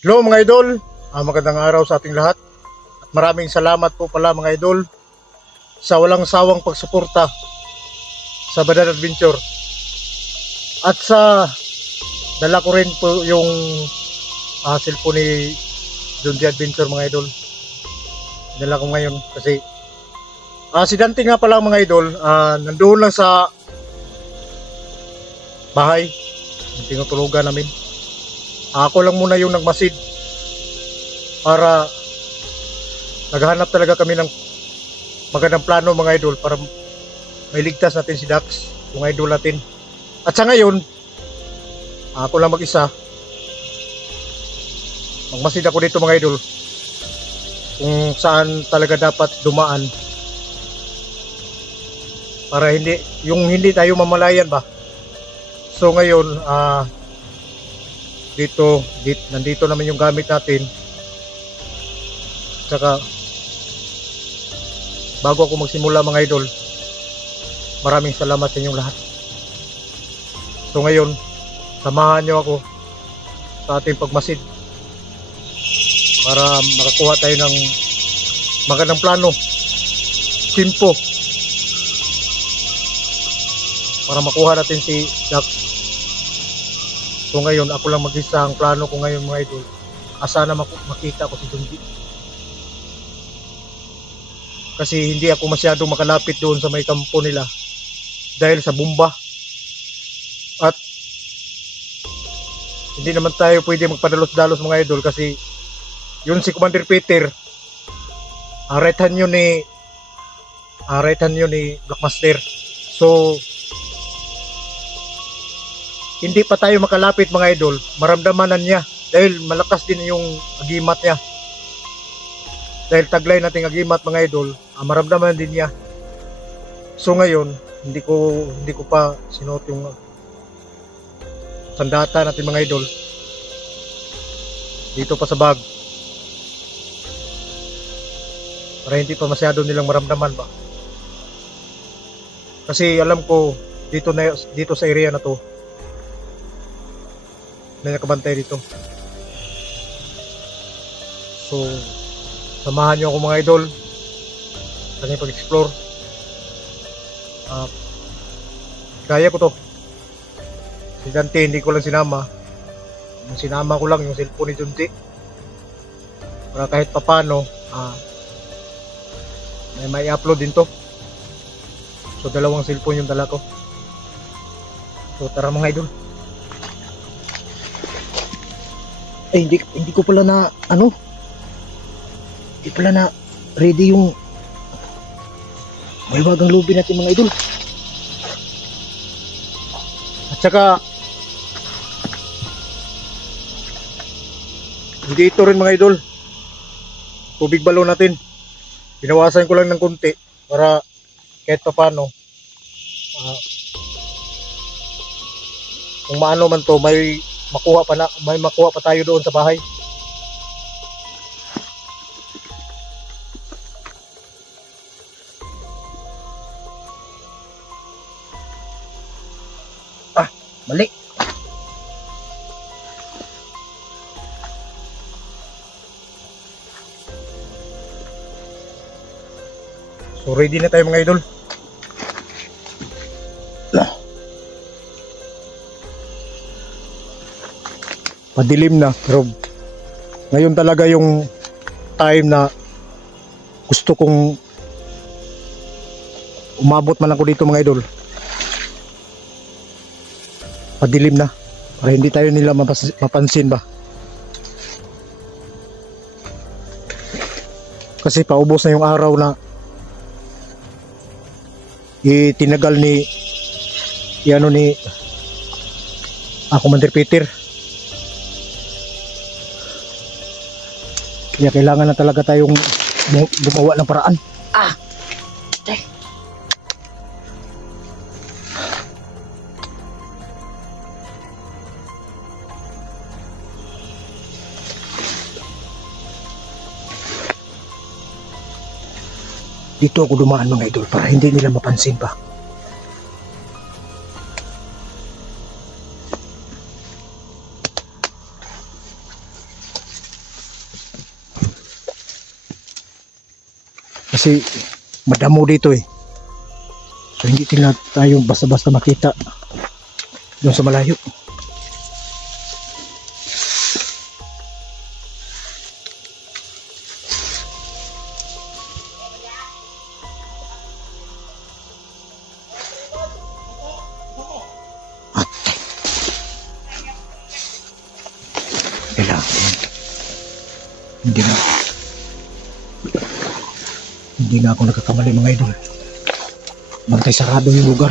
Hello mga idol, magandang araw sa ating lahat. At maraming salamat po pala mga idol sa walang sawang pagsuporta sa Badad Adventure. At sa dala ko rin po yung cellphone ni John D. Adventure mga idol. Dala ko ngayon kasi si Dante nga pala mga idol, nandoon lang sa bahay, yung tinutulugan namin. Ako lang muna yung nagmasid para naghahanap talaga kami ng magandang plano mga idol para mailigtas natin si Dax, yung idol natin. At sa ngayon, ako lang mag-isa. Magmasid ako dito mga idol kung saan talaga dapat dumaan para hindi tayo mamalayan ba. So ngayon, nandito naman yung gamit natin. Tsaka bago ako magsimula mga idol, maraming salamat sa inyong lahat. So ngayon, samahan nyo ako sa ating pagmasid para makakuha tayo ng magandang plano, simpo, para makuha natin si Dax. So ngayon, ako lang mag-isa. Ang plano ko ngayon mga idol, sana makita ko si Dundi. Kasi hindi ako masyadong makalapit doon sa may kampo nila dahil sa bomba. At hindi naman tayo pwede magpadalos-dalos mga idol kasi yun si Commander Peter, right hand yun ni Blackmaster. So hindi pa tayo makalapit mga idol, maramdaman na niya dahil malakas din yung agimat niya. Dahil taglay nating agimat mga idol, maramdaman din niya. So ngayon, hindi ko pa sinuot yung sandata natin mga idol dito pa sa bag para hindi pa masyado nilang maramdaman ba. Kasi alam ko dito sa area na to may nakabantay dito. So samahan nyo ako mga idol sa aking pag-explore. Kaya ko to. Si Dante hindi ko lang sinama. Yung sinama ko lang yung cellphone ni Junti para kahit papano may upload din to. So dalawang cellphone yung dala ko. So tara mga idol. Hindi ko pala na hindi pala na ready yung may wagang lubi natin mga idol. At saka hindi ito rin mga idol, tubig balon natin, binawasan ko lang ng konti para kahit pa paano kung maano man to may makuha pa tayo doon sa bahay. Mali. So ready na tayo mga idol. Madilim na pero ngayon talaga yung time na gusto kong umabot man ako dito mga idol. Madilim na para hindi tayo nila mapansin ba. Kasi paubos na yung araw na itinagal ni Commander Peter. Kaya kailangan na talaga tayong gumawa ng paraan. Dito ako dumaan mga idol para hindi nila mapansin pa. Kasi madamo dito eh. So hindi tayo basta-basta makita doon sa malayo. Kailangan hindi na hindi na ako nagkakamali mga idol. Bantay sarado yung lugar.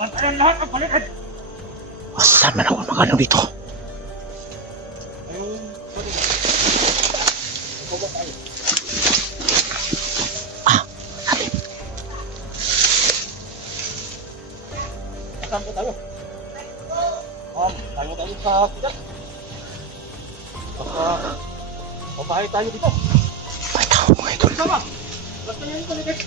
Bantayan lahat ang paligid! Saan man ako magano dito? Saan po tayo? Tayo tayo sa sigat. Baka babahay tayo dito. May tao mga idol. Sama! Bantayan yung paligid!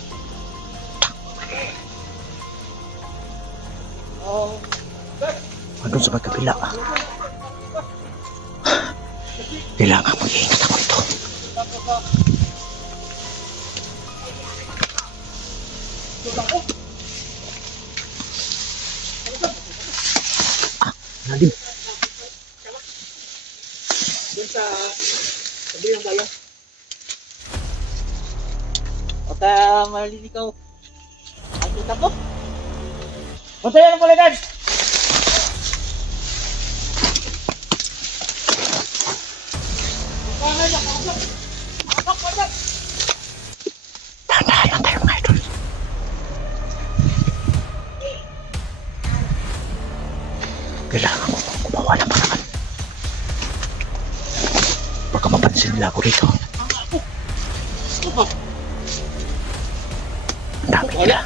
Andun sa magkabila. Kailangan mag-iingat ako ito. Lalim. Doon sa sabi lang tayo. Baka malilikaw. Ang kita ko. Bantayan ang paligid! Dahan-dahan lang tayo mga idol. Kailangan ko gumawa ng paraan. Baka mapansin nila ako rito. Ang dami nila.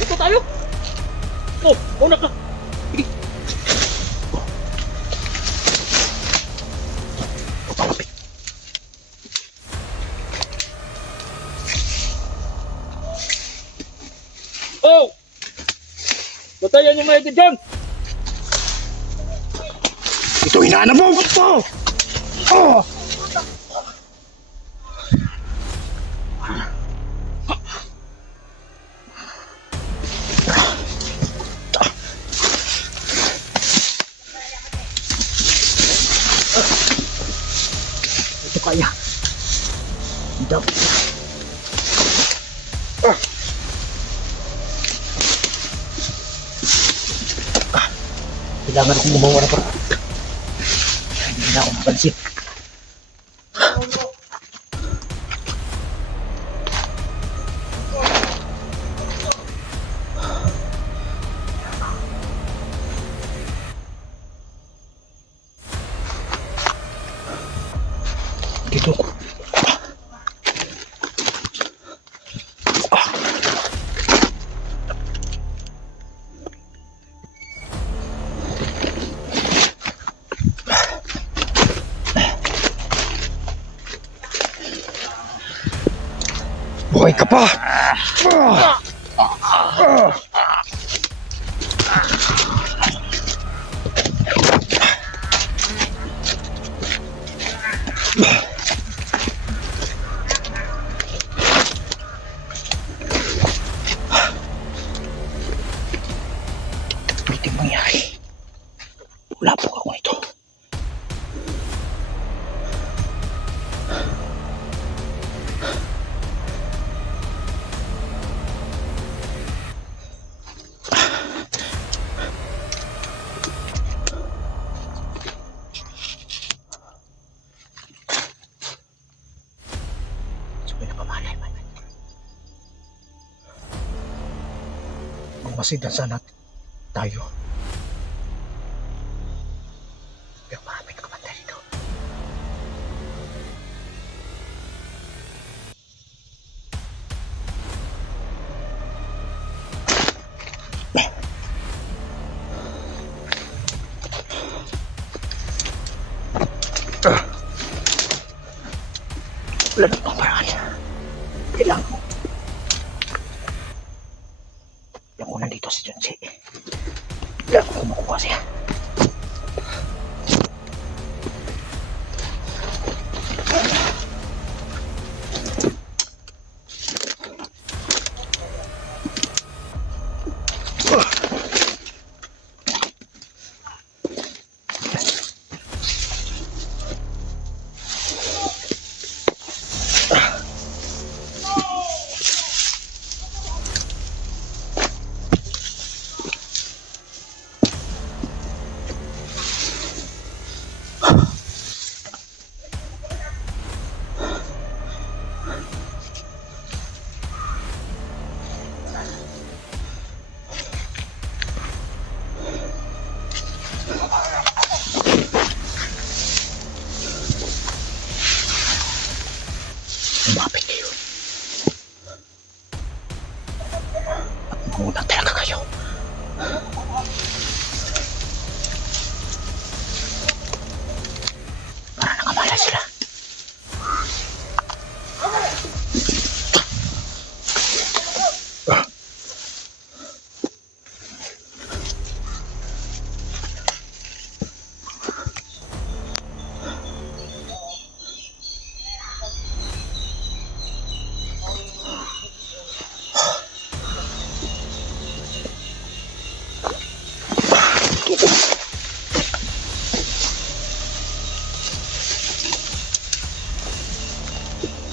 Dito tayo! Oh, una ka! Sige! Papalapit. Oh! Batayan yung mga ito dyan! Ito hinahanap mo! Oh! Ito kaya. Ito. Kailangan akong gumawa ng paraan. Hindi na ako mapansin. Dito ko. Buhay ka pa! Pwedeng mangyari. Wala po ako nito. Magmasid sana tayo. Pero maraming kapatid dito. Wala na pang paraan. Kailangan mo. Yung ko nandito si Junsi. Kailangan ko makuha siya. Lumapit kayo. At mamunang talaga kayo. Para nakamala sila.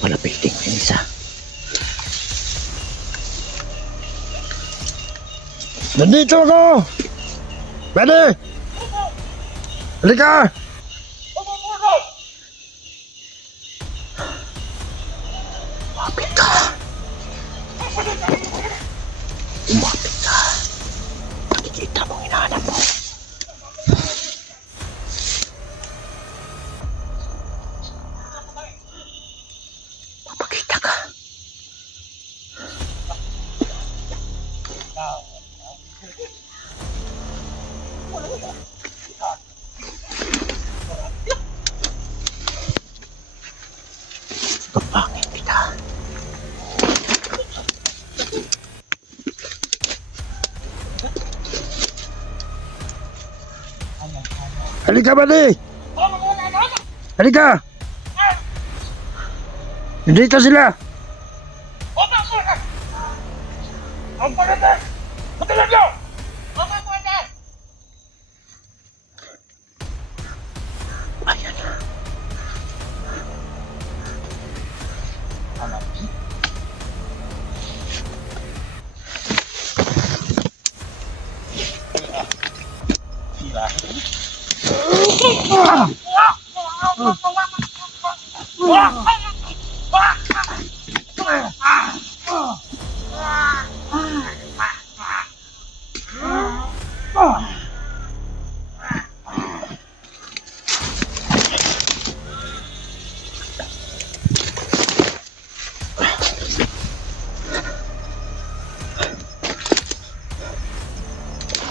Malapiting yung isa. Nandito ako! Pwede! Halika! Lumapit ka. Lumapit ka. Nakikita mong hinahanap mo. Papakita ka. Papangin kita. Halika, buddy! Halika! Nandito sila! Ayan.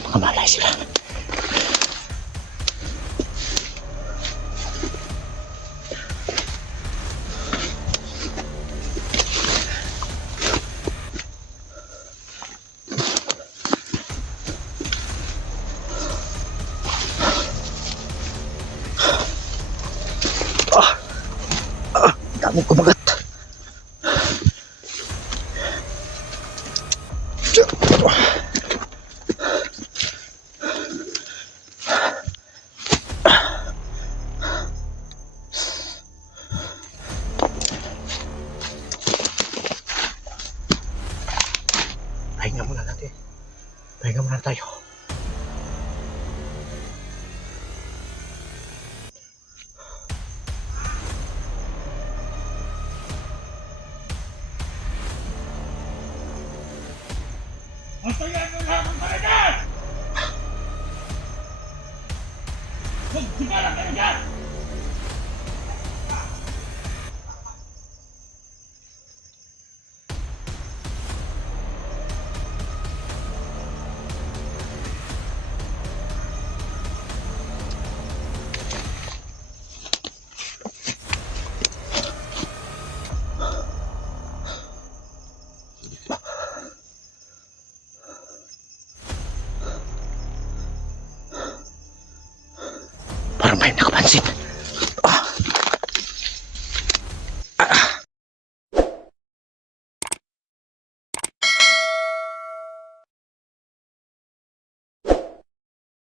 Makamalay sila. Daming kumagat. Pahinga muna natin. Pahinga muna tayo. Antayan mo lahat ng paredes! Magsimala kayo dyan! Parang may nakapansin.